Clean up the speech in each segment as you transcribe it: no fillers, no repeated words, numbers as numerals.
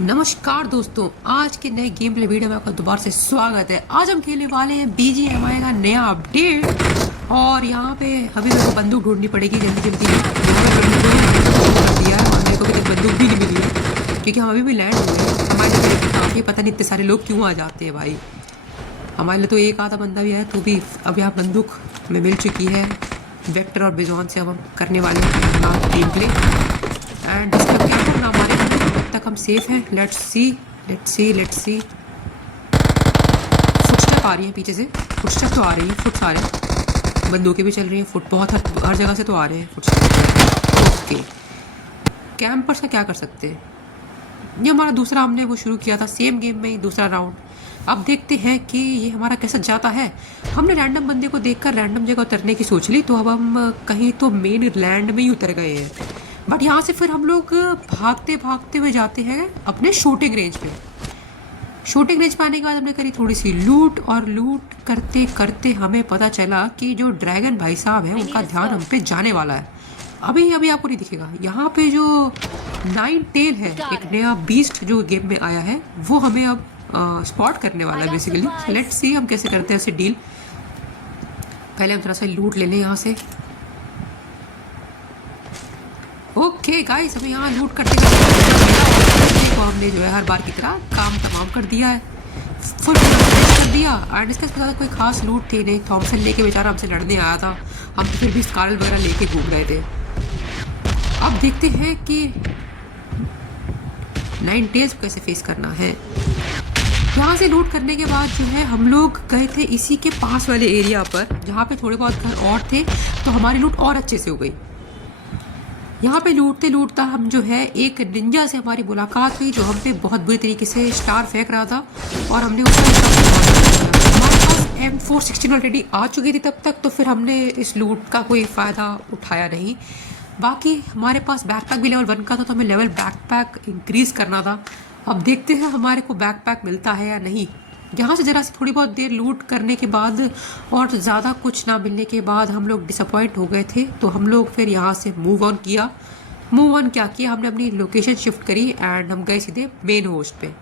नमस्कार दोस्तों, आज के नए गेम प्ले वीडियो में आपका दोबारा से स्वागत है। आज हम खेलने वाले हैं BGMI का नया अपडेट और यहाँ पे अभी मेरे को बंदूक ढूंढनी पड़ेगी जल्दी जल्दी। दिया है और मेरे को भी बंदूक भी नहीं मिली है क्योंकि हम अभी भी लैंड हुए हैं। हमारे लिए पता नहीं इतने सारे लोग क्यों आ जाते हैं भाई। हमारे लिए तो एक आधा बंदा भी है तो भी अब यहाँ बंदूक हमें मिल चुकी है। वेक्टर और बिजॉन से अब हम करने वाले हैं गेम प्ले एंड इसका क्या करना हमारे तक हम सेफ हैं। लेट्स सी फुटस्टेप आ रही है पीछे से। फुटस्टेप तो आ रही है, फुट्स आ रहे हैं, बंदूकें भी चल रही हैं, फुट बहुत हर जगह से तो आ रहे हैं फुटस्टेप। ओके, कैंपर्स का क्या कर सकते हैं। ये हमारा दूसरा हमने वो शुरू किया था सेम गेम में ही दूसरा राउंड। अब देखते हैं कि ये हमारा कैसा जाता है। हमने रैंडम बंदे को देखकर रैंडम जगह उतरने की सोच ली तो अब हम कहीं तो मेन लैंड में ही उतर गए हैं। बट यहाँ से फिर हम लोग भागते भागते हुए जाते हैं अपने शूटिंग रेंज पे। शूटिंग रेंज पे आने के बाद हमने करी थोड़ी सी लूट और लूट करते करते हमें पता चला कि जो ड्रैगन भाई साहब हैं उनका ध्यान हम पे जाने वाला है। अभी आपको नहीं दिखेगा। यहाँ पे जो 9 टेल है, एक नया बीस्ट जो गेम में आया है, वो हमें अब स्पॉट करने वाला है बेसिकली। लेट्स सी हम कैसे करते हैं उसे डील। पहले हम थोड़ा सा लूट ले लें यहाँ से। ओके गाइस, हमें यहाँ लूट करते करते को हमने जो है हर बार की तरह काम तमाम कर दिया है, फुल कर दिया। एंड इसके साथ कोई खास लूट थी नहीं। थॉमसन लेके बेचारा हमसे लड़ने आया था, हम तो फिर भी स्कारल वगैरह लेके घूम रहे थे। अब देखते हैं कि 9 टेल्स को कैसे फेस करना है। यहाँ से लूट करने के बाद जो है हम लोग गए थे इसी के पास वाले एरिया पर जहाँ पे थोड़े बहुत घर और थे, तो हमारी लूट और अच्छे से हो गई। यहाँ पे लूटते लूटता हम जो है एक निंजा से हमारी मुलाकात हुई जो हम पे बहुत बुरी तरीके से स्टार फेंक रहा था और हमने उसका हमारे पास M416 ऑलरेडी आ चुकी थी तब तक, तो फिर हमने इस लूट का कोई फ़ायदा उठाया नहीं। बाकी हमारे पास बैकपैक भी लेवल 1 का था तो हमें लेवल बैकपैक इंक्रीज़ करना था। अब देखते हैं हमारे को बैकपैक मिलता है या नहीं। यहाँ से ज़रा सी थोड़ी बहुत देर लूट करने के बाद और ज़्यादा कुछ ना मिलने के बाद हम लोग डिसअपॉइंट हो गए थे, तो हम लोग फिर यहाँ से मूव ऑन किया। क्या किया हमने, अपनी लोकेशन शिफ्ट करी एंड हम गए सीधे मेन होस्ट पे।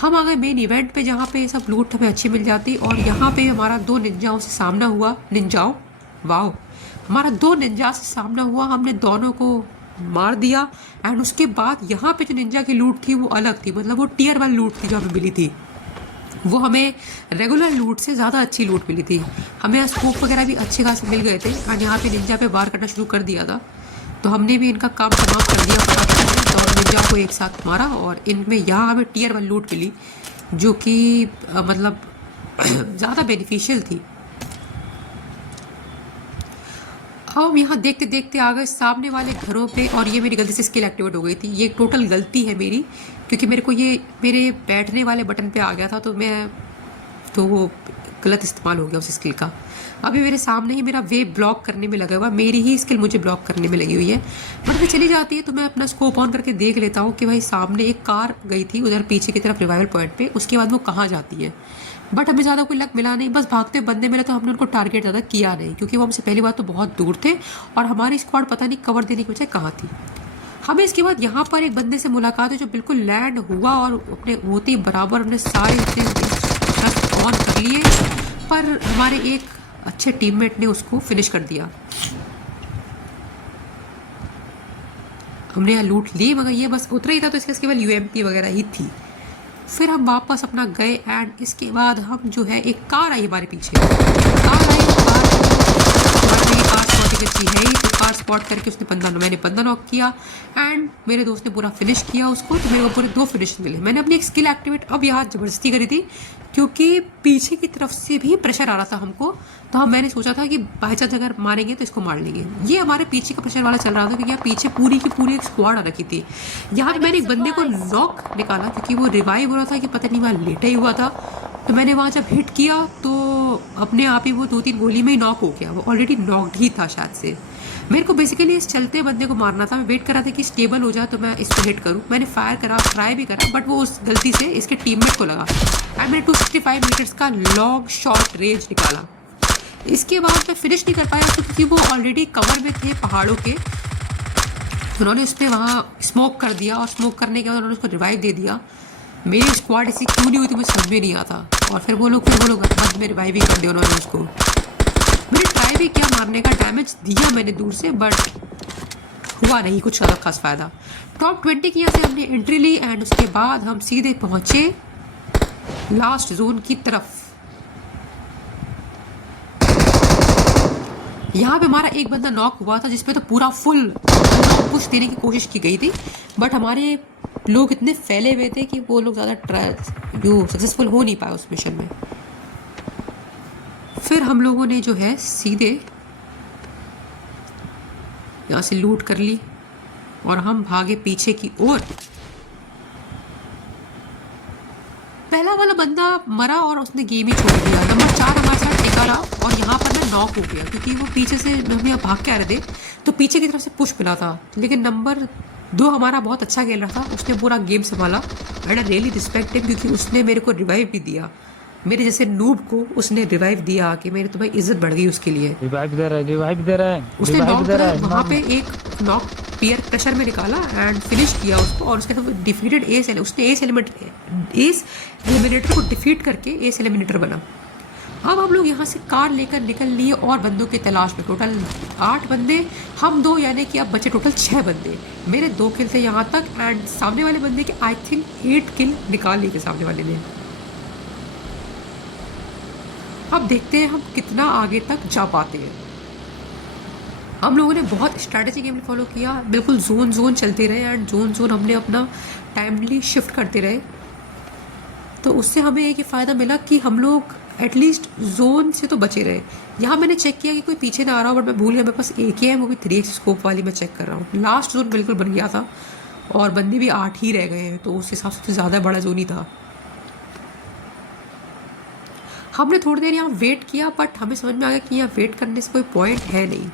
हम आ गए मेन इवेंट पे जहाँ पे सब लूट हमें अच्छी मिल जाती और यहाँ पे हमारा 2 निंजाओं से सामना हुआ। हमारा 2 निंजा से सामना हुआ, हमने दोनों को मार दिया। एंड उसके बाद यहाँ पे जो निंजा की लूट थी वो अलग थी, मतलब वो टियर 1 लूट थी जो हमें मिली थी। वो हमें रेगुलर लूट से ज़्यादा अच्छी लूट मिली थी। हमें स्कोप वगैरह भी अच्छे खासे मिल गए थे और यहाँ पे निंजा पे वार करना शुरू कर दिया था, तो हमने भी इनका काम तमाम कर दिया फटाफट और निंजा को एक साथ मारा। और इनमें यहाँ हमें टियर 1 लूट मिली जो कि मतलब ज़्यादा बेनिफिशियल थी। हम यहाँ देखते देखते आ गए सामने वाले घरों पे और ये मेरी गलती से स्किल एक्टिवेट हो गई थी। ये टोटल गलती है मेरी क्योंकि मेरे को ये मेरे बैठने वाले बटन पे आ गया था तो वो गलत इस्तेमाल हो गया उस स्किल का। अभी मेरे सामने ही मेरा वे ब्लॉक करने में लगा हुआ, मेरी ही स्किल मुझे ब्लॉक करने में लगी हुई है। बट फिर चली जाती है तो मैं अपना स्कोप ऑन करके देख लेता हूँ कि भाई सामने एक कार गई थी उधर पीछे की तरफ रिवाइवल पॉइंट पे, उसके बाद वो कहाँ जाती है। बट हमें ज़्यादा कोई लक मिला नहीं, बस भागते बंदे मिले तो हमने उनको टारगेट ज़्यादा किया नहीं क्योंकि वो हमसे पहली बात तो बहुत दूर थे और हमारी स्क्वाड पता नहीं कवर देने की वजह कहाँ थी। हमें इसके बाद यहाँ पर एक बंदे से मुलाकात हुई जो बिल्कुल लैंड हुआ और अपने होते बराबर हमने सारे ऑन कर लिए, पर हमारे एक अच्छे टीममेट ने उसको फिनिश कर दिया। हमने यहाँ लूट ली मगर ये बस उतरा ही था तो इसके केवल UMP वगैरह ही थी। फिर हम वापस अपना गए एंड इसके बाद हम जो है एक कार आई हमारे पीछे। कार स्पॉट करके मैंने बंदा नॉक किया एंड मेरे दोस्त ने पूरा फिनिश किया उसको, तो मेरे को पूरे 2 फिनिश मिले। मैंने अपनी एक स्किल एक्टिवेट अब यहाँ ज़बरदस्ती करी थी क्योंकि पीछे की तरफ से भी प्रेशर आ रहा था हमको, तो मैंने सोचा था कि बाई चांस अगर मारेंगे तो इसको मार लेंगे। ये हमारे पीछे का प्रेशर वाला चल रहा था क्योंकि यहाँ पीछे पूरी की पूरी एक स्क्वाड आ रखी थी। यहाँ पे मैंने एक बंदे को नॉक निकाला क्योंकि वो रिवाइव हो रहा था कि पता नहीं वहाँ लेटा ही हुआ था, तो मैंने वहाँ जब हिट किया तो अपने आप ही वो 2-3 गोली में ही नॉक हो गया। वो ऑलरेडी नॉक्ड ही था शायद से। मेरे को बेसिकली इस चलते बंदे को मारना था। मैं वेट कर रहा था कि स्टेबल हो जाए तो मैं इसको हिट करूं। मैंने फायर करा, ट्राई भी करा, बट वो उस गलती से इसके टीममेट को लगा एंड मैंने 265 मीटर्स का लॉन्ग शॉट रेंज निकाला। इसके बाद मैं फिनिश नहीं कर पाया क्योंकि वो ऑलरेडी कवर में थे पहाड़ों के, उन्होंने उस पर वहाँ स्मोक कर दिया और स्मोक करने के बाद उन्होंने उसको रिवाइव दे दिया। मेरी स्क्वाड ऐसी क्यों नहीं हुई थी मुझे समझ में नहीं आता। और फिर वो लोग बाद में रिवाइव ही कर दिया उन्होंने उसको। मैंने ट्राई भी किया मारने का, डैमेज दिया मैंने दूर से, बट हुआ नहीं कुछ ज़्यादा खास फ़ायदा। टॉप 20 की यहाँ से हमने एंट्री ली एंड उसके बाद हम सीधे पहुँचे लास्ट जोन की तरफ। यहाँ पे हमारा एक बंदा नॉक हुआ था जिसपे तो पूरा फुल नॉक पुश देने की कोशिश की गई थी, बट हमारे लोग इतने फैले हुए थे कि वो लोग ज़्यादा सक्सेसफुल हो नहीं पाए उस मिशन में। फिर हम लोगों ने जो है सीधे यहाँ से लूट कर ली और हम भागे पीछे की ओर। पहला वाला बंदा मरा और उसने गेम ही छोड़ दिया। नंबर 4 हमारे साथ टिका रहा और यहाँ पर मैं नॉक हो गया क्योंकि वो पीछे से हम भाग के आ रहे थे तो पीछे की तरफ से पुश मिला था। लेकिन नंबर 2 हमारा बहुत अच्छा खेल रहा था, उसने पूरा गेम संभाला and I really respect him क्योंकि उसने मेरे को रिवाइव भी दिया। मेरे जैसे नूब को उसने रिवाइव दिया आके, मेरी तो भाई इज्जत बढ़ गई उसके लिए। रिवाइव दे रहा है उसने नॉक वहाँ पे एक नॉक पीयर प्रेशर में निकाला एंड फिनिश किया उसको और उसके बाद डिफीटेड उसने एस एलिमिनेटर को डिफीट करके एस एलिमिनेटर बना। अब हम लोग यहाँ से कार लेकर निकल लिए और बंदों की तलाश में। टोटल 8 बंदे, हम 2, यानी कि अब बचे टोटल 6 बंदे। मेरे 2 किल थे यहाँ तक एंड सामने वाले बंदे के आई थिंक 8 किल निकाल लिए थे सामने वाले ने। अब देखते हैं हम कितना आगे तक जा पाते हैं। हम लोगों ने बहुत स्ट्रैटेजी गेम फॉलो किया, बिल्कुल जोन चलते रहे एंड जोन हमने अपना टाइमली शिफ्ट करते रहे। तो उससे हमें एक फ़ायदा मिला कि हम लोग एटलीस्ट जोन से तो बचे रहे। यहाँ मैंने चेक किया कि कोई पीछे ना आ रहा हो, बट मैं भूल गया मेरे पास एक ही है, वो भी 3x स्कोप वाली मैं चेक कर रहा हूँ। लास्ट जोन बिल्कुल बन गया था और बंदे भी 8 ही रह गए हैं, तो उस हिसाब से तो ज़्यादा बड़ा जोन ही था। हमने थोड़ी देर यहाँ वेट किया बट हमें समझ में आ गया कि यहाँ वेट करने से कोई पॉइंट है नहीं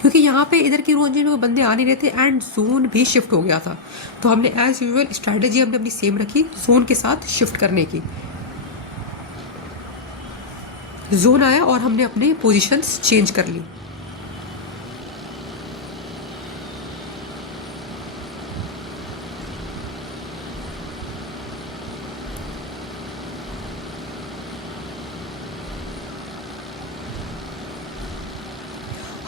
क्योंकि यहाँ पे इधर की जोन में बंदे आ नहीं रहे थे एंड जोन भी शिफ्ट हो गया था। तो हमने एज यूजुअल स्ट्रैटेजी हमने अपनी सेम रखी जोन के साथ शिफ्ट करने की। जोन आया और हमने अपने पोजीशंस चेंज कर ली।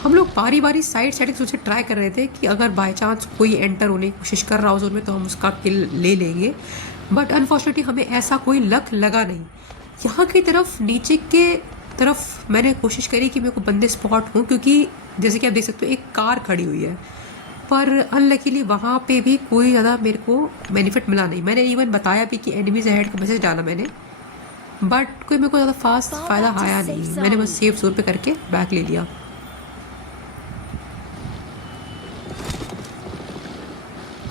हम लोग बारी बारी साइड सेटिंग्स उसे ट्राई कर रहे थे कि अगर बाय चांस कोई एंटर होने की कोशिश कर रहा हो जोन में तो हम उसका किल ले लेंगे, बट अनफॉर्चुनेटली हमें ऐसा कोई लक लगा नहीं। यहाँ की तरफ नीचे के तरफ मैंने कोशिश करी कि मेरे को बंदे स्पॉट हों क्योंकि जैसे कि आप देख सकते हो एक कार खड़ी हुई है, पर अनलकीली वहाँ पे भी कोई ज़्यादा मेरे को बेनिफिट मिला नहीं। मैंने इवन बताया भी कि एनिमीज अहेड का मैसेज डाला मैंने, बट कोई मेरे को ज़्यादा फास्ट फ़ायदा आया नहीं। मैंने बस सेफ जोन पे करके बैक ले लिया।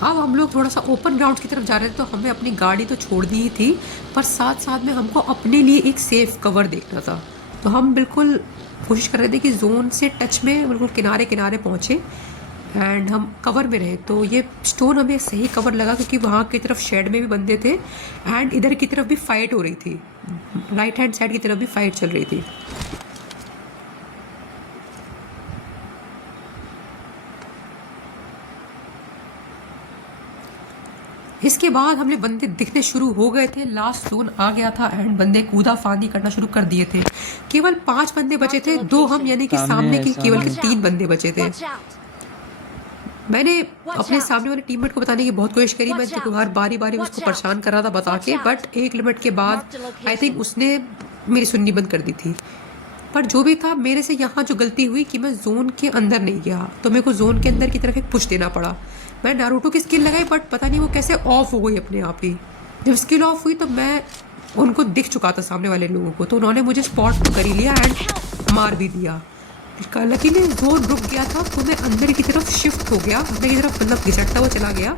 अब हम लोग थोड़ा सा ओपन ग्राउंड की तरफ जा रहे थे तो हमें अपनी गाड़ी तो छोड़ दी ही थी, पर साथ साथ में हमको अपने लिए एक सेफ कवर देखना था। तो हम बिल्कुल कोशिश कर रहे थे कि जोन से टच में बिल्कुल किनारे किनारे पहुँचे एंड हम कवर में रहे। तो ये स्टोन हमें सही कवर लगा क्योंकि वहाँ की तरफ शेड में भी बंदे थे एंड इधर की तरफ भी फाइट हो रही थी, राइट हैंड साइड की तरफ भी फाइट चल रही थी। इसके बाद हमने बंदे दिखने शुरू हो गए थे, लास्ट जोन आ गया था एंड बंदे कूदा फांदी करना शुरू कर दिए थे। केवल 5 बंदे बचे थे, 2 हम यानी कि सामने के केवल 3 बंदे बचे थे। मैंने अपने सामने वाले टीममेट को बताने की बहुत कोशिश करी, मैं जो हर बारी बारी उसको परेशान कर रहा था बता के, बट एक लिमिट के बाद आई थिंक उसने मेरी सुननी बंद कर दी थी। पर जो भी था, मेरे से यहाँ जो गलती हुई कि मैं जोन के अंदर नहीं गया, तो मेरे को जोन के अंदर की तरफ एक पुश देना पड़ा। मैं नारुतो की स्किल लगाई बट पता नहीं वो कैसे ऑफ हो गई अपने आप ही। जब स्किल ऑफ हुई तो मैं उनको दिख चुका था सामने वाले लोगों को, तो उन्होंने मुझे स्पॉट तो कर ही लिया एंड मार भी दिया। लकीली जोन रुक गया था तो मैं अंदर की तरफ शिफ्ट हो गया, अंदर की तरफ मतलब घिसटता हुआ चला गया,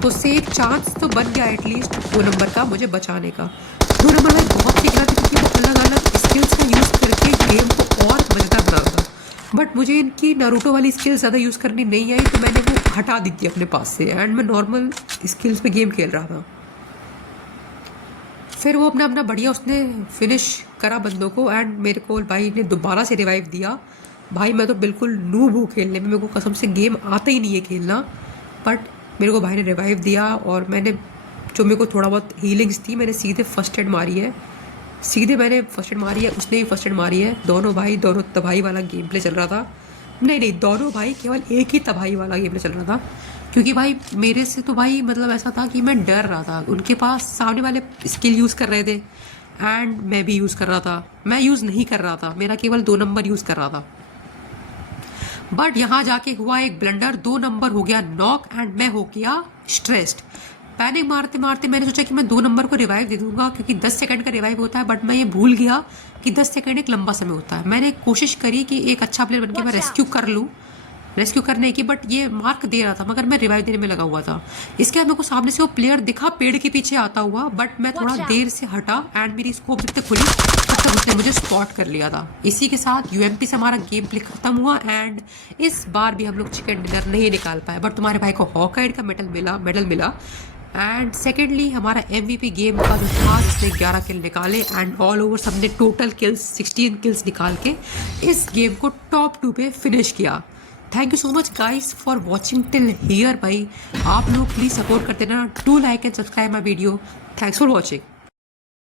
तो उससे एक चांस तो बन गया एटलीस्ट 2 नंबर का मुझे बचाने का। 2 नंबर में बहुत सीखना था क्योंकि वो अलग अलग स्किल्स का यूज़ करके गेम को और मज़ेदार बना था, बट मुझे इनकी नारुतो वाली स्किल्स ज़्यादा यूज़ करनी नहीं आई तो मैंने वो हटा दी थी अपने पास से एंड मैं नॉर्मल स्किल्स पे गेम खेल रहा था। फिर वो अपना बढ़िया उसने फिनिश करा बंदों को एंड मेरे को भाई ने दोबारा से रिवाइव दिया। भाई मैं तो बिल्कुल नूब हूँ खेलने में, मेरे को कसम से गेम आता ही नहीं है खेलना, बट मेरे को भाई ने रिवाइव दिया और मैंने जो मेरे को थोड़ा बहुत हीलिंग्स थी मैंने सीधे फर्स्ट एड मारी है, उसने भी फर्स्ट एड मारी है। दोनों तबाही वाला गेम प्ले चल रहा था। नहीं, दोनों भाई केवल एक ही तबाही वाला गेम प्ले चल रहा था, क्योंकि भाई मेरे से तो भाई मतलब ऐसा था कि मैं डर रहा था। उनके पास सामने वाले स्किल यूज़ कर रहे थे एंड मैं भी यूज़ कर रहा था। मैं यूज़ नहीं कर रहा था, मेरा केवल 2 नंबर यूज़ कर रहा था। बट यहाँ जाके हुआ एक ब्लंडर, 2 नंबर हो गया नॉक एंड मैं हो गया स्ट्रेस्ड। पैनिक मारते मारते मैंने सोचा कि मैं 2 नंबर को रिवाइव दे दूंगा, क्योंकि 10 सेकंड का रिवाइव होता है, बट मैं ये भूल गया कि 10 सेकंड एक लंबा समय होता है। मैंने कोशिश करी कि एक अच्छा प्लेयर बनके मैं रेस्क्यू कर लूँ, रेस्क्यू करने की, बट ये मार्क दे रहा था मगर मैं रिवाइव देने में लगा हुआ था। इसके बाद मेरे को सामने से वो प्लेयर दिखा पेड़ के पीछे आता हुआ, बट मैं थोड़ा देर से हटा एंड मेरी स्कोप जब तक खुली तब तक उसने मुझे स्पॉट कर लिया था। इसी के साथ यूएमपी से हमारा गेम प्ले खत्म हुआ एंड इस बार भी हम लोग चिकन डिनर नहीं निकाल पाए, बट तुम्हारे भाई को हॉकाइड का मेडल मिला। एंड सेकेंडली हमारा MVP गेम का जो था जिसने 11 किल निकाले एंड ऑल ओवर सबने टोटल किल्स 16 किल्स निकाल के इस गेम को टॉप 2 पे फिनिश किया। Thank you so much guys for watching till here भाई। आप लोग प्लीज़ सपोर्ट करते रहना। Do like and subscribe my video. Thanks for watching.